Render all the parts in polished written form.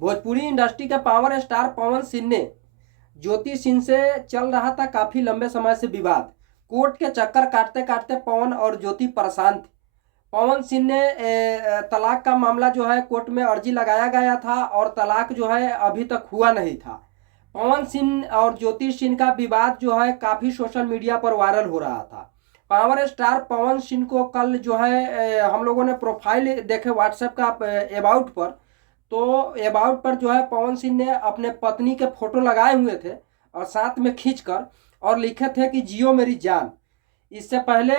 Bhojpuri industry के power star Pawan Singh ने ज्योति सिंह से चल रहा था काफी लंबे समय से विवाद। कोर्ट के चक्कर काटते काटते पवन और ज्योति परेशान थे। पवन सिंह ने तलाक का मामला जो है कोर्ट में अर्जी लगाया गया था और तलाक जो है अभी तक हुआ नहीं था। पवन सिंह और ज्योति सिंह का विवाद जो है काफी सोशल मीडिया पर वायरल हो रहा था। पावर स्टार पवन सिंह को कल जो है हम लोगों ने प्रोफाइल देखे व्हाट्सएप का अबाउट पर, तो अबाउट पर जो है पवन सिंह ने अपने पत्नी के फोटो लगाए हुए थे और साथ में खींचकर और लिखे थे कि जियो मेरी जान। इससे पहले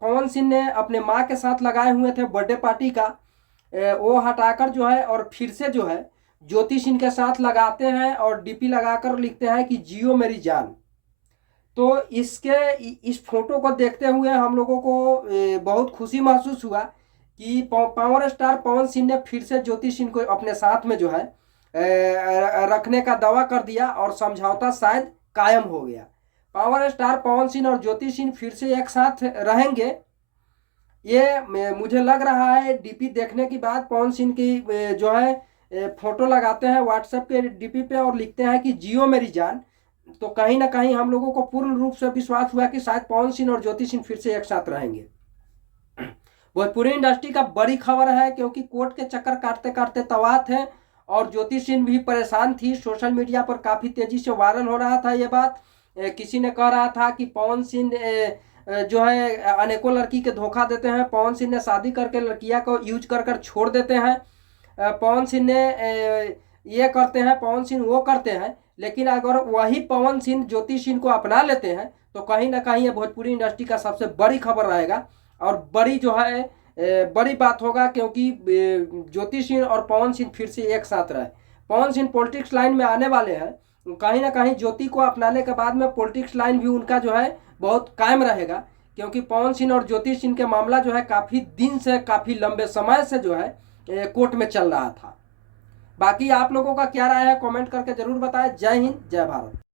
पवन सिंह ने अपने माँ के साथ लगाए हुए थे बर्थडे पार्टी का, वो हटाकर जो है और फिर से जो है ज्योति सिंह के साथ लगाते हैं और डीपी लगाकर लिखते हैं कि जियो मेरी जान। तो इस फोटो को देखते हुए हम लोगों को बहुत खुशी महसूस हुआ कि पावर स्टार पवन सिंह ने फिर से ज्योति सिंह को अपने साथ में जो है रखने का दावा कर दिया और समझौता शायद कायम हो गया। पावर स्टार पवन सिंह और ज्योति सिंह फिर से एक साथ रहेंगे, ये मुझे लग रहा है। डीपी देखने के बाद पवन सिंह की जो है फोटो लगाते हैं व्हाट्सएप के डीपी पे और लिखते हैं कि जियो मेरी जान। तो कहीं ना कहीं हम लोगों को पूर्ण रूप से विश्वास हुआ कि शायद पवन सिंह और ज्योति सिंह फिर से एक साथ रहेंगे। भोजपुरी इंडस्ट्री का बड़ी खबर है क्योंकि कोर्ट के चक्कर काटते काटते तबाह थे और ज्योति सिंह भी परेशान थी। सोशल मीडिया पर काफ़ी तेज़ी से वायरल हो रहा था ये बात। किसी ने कह रहा था कि पवन सिंह जो है अनेकों लड़की के धोखा देते हैं, पवन सिंह ने शादी करके लड़कियां को यूज कर कर छोड़ देते हैं, पवन सिंह ने ये करते हैं, पवन सिंह वो करते हैं। लेकिन अगर वही पवन सिंह ज्योति सिंह को अपना लेते हैं तो कहीं ना कहीं ये भोजपुरी इंडस्ट्री का सबसे बड़ी खबर रहेगा और बड़ी जो है बड़ी बात होगा क्योंकि ज्योति सिंह और पवन सिंह फिर से एक साथ रहे। पवन सिंह पॉलिटिक्स लाइन में आने वाले हैं, कहीं ना कहीं ज्योति को अपनाने के बाद में पॉलिटिक्स लाइन भी उनका जो है बहुत कायम रहेगा क्योंकि पवन सिंह और ज्योति सिंह के मामला जो है काफ़ी दिन से काफ़ी लंबे समय से जो है कोर्ट में चल रहा था। बाकी आप लोगों का क्या राय है कमेंट करके जरूर बताएं। जय हिंद, जय भारत।